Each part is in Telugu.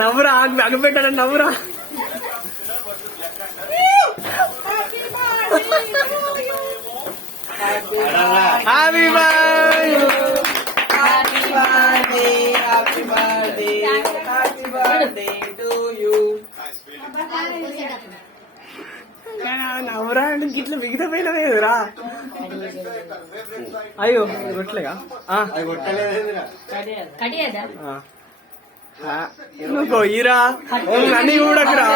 నవ్వురా అగపెట్టాలని నవ్వురా. Happy birthday to you. నవ్వురా అంటే గిట్ల మిగతా పోయినవేరా. అయ్యో కొట్టలేగా నువ్వు పోయిరా అన్ని చూడకురా.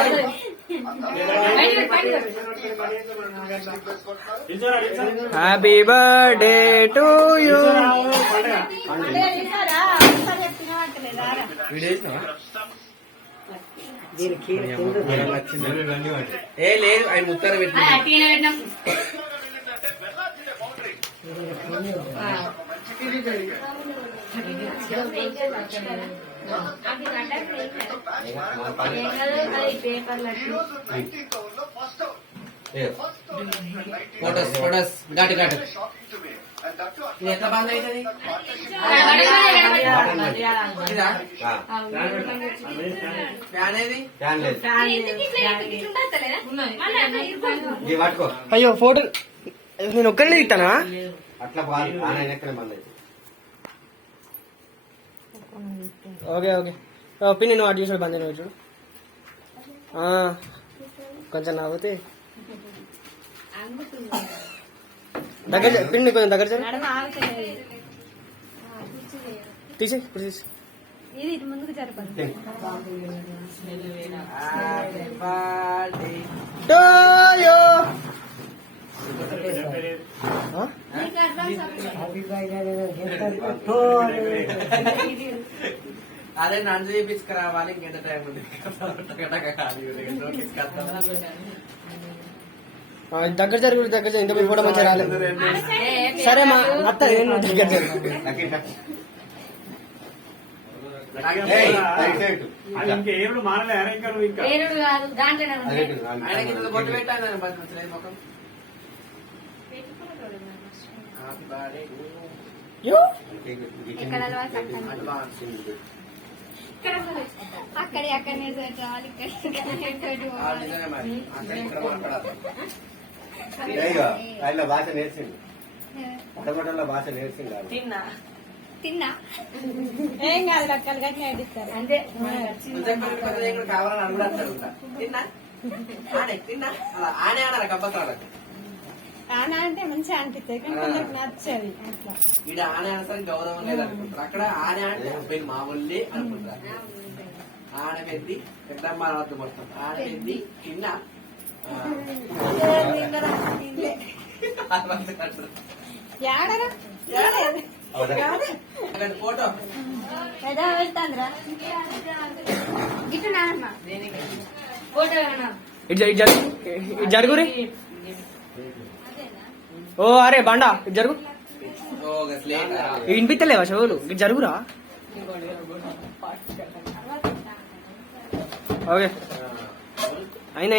Happy birthday to you. ఏ లేదు ఆయన ముత్తర పెట్టి ఫోటోస్ ఘాటు ఘాటు ఎట్లా బంద్ అవుతుంది. అయ్యో ఫోటో నేను ఒక్కరినే ఇస్తానా అట్లా బంద్. ఓకే ఓకే పిన్ని నువ్వు అటు చూసాడు బంద్ అయిన చూడు. కొంచెం నవ్వుతే దగ్గర పిన్ని కొంచెం దగ్గర తీసే ఇప్పుడు తీసి ఇది ముందుకు జరపండి. అదే నన్ను చేపించుకురావాలి ఇంకెంత టైం ఉంది. దగ్గర జరుగు దగ్గర ఇంత ఫోటో మంచిగా రాలేదు. సరే మా అత్త దగ్గర జరుగు. అక్కడే అక్కడనే భాష నేర్చింది భాష నేర్చింది. తిన్నా ఏం కాదు రకాలు గట్టి నేర్పిస్తారు అంతే. కావాలని తిన్నా తిన్నా ఆనే అన్నారు కంపల్సరీ. ఆనా అంటే మంచిగా అనిపిస్తుంది కానీ కొందరికి నచ్చది అట్లా. ఈడ ఆనే అనసరికి గౌరవం లేదనుకుంటారు. అక్కడ ఆనే అంటే పెళ్లి మామూలు అనుకుంటారు. ఆడ పెద్ది పెద్దమ్మ వద్ద మొత్తం ఆడ పెద్ది తిన్నా ఫోటో వెళ్తాందిరా గిట్టు నానమ్మ ఫోటో జరుగురి. ఓ అరే బండా ఇటు జరుగు. వినిపిస్తలేవా షోలు ఇటు జరుగురా. ఓకే అయినా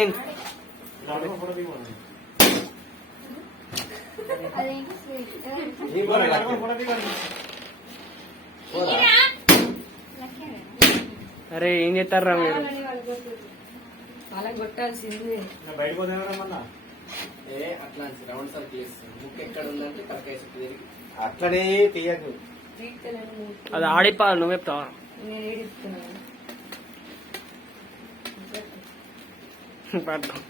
అరే ఏం చేస్తారా మీరు. కొట్టాల్సింది అట్లా రౌండ్ సర్కిల్ ముక్కు ఎక్కడ ఉందంటే కరకాయ చుట్టూ తిరిగి అట్లనే తీయకు. అది ఆడిపోవాలి నువ్వు చెప్తావా. పట్టుకో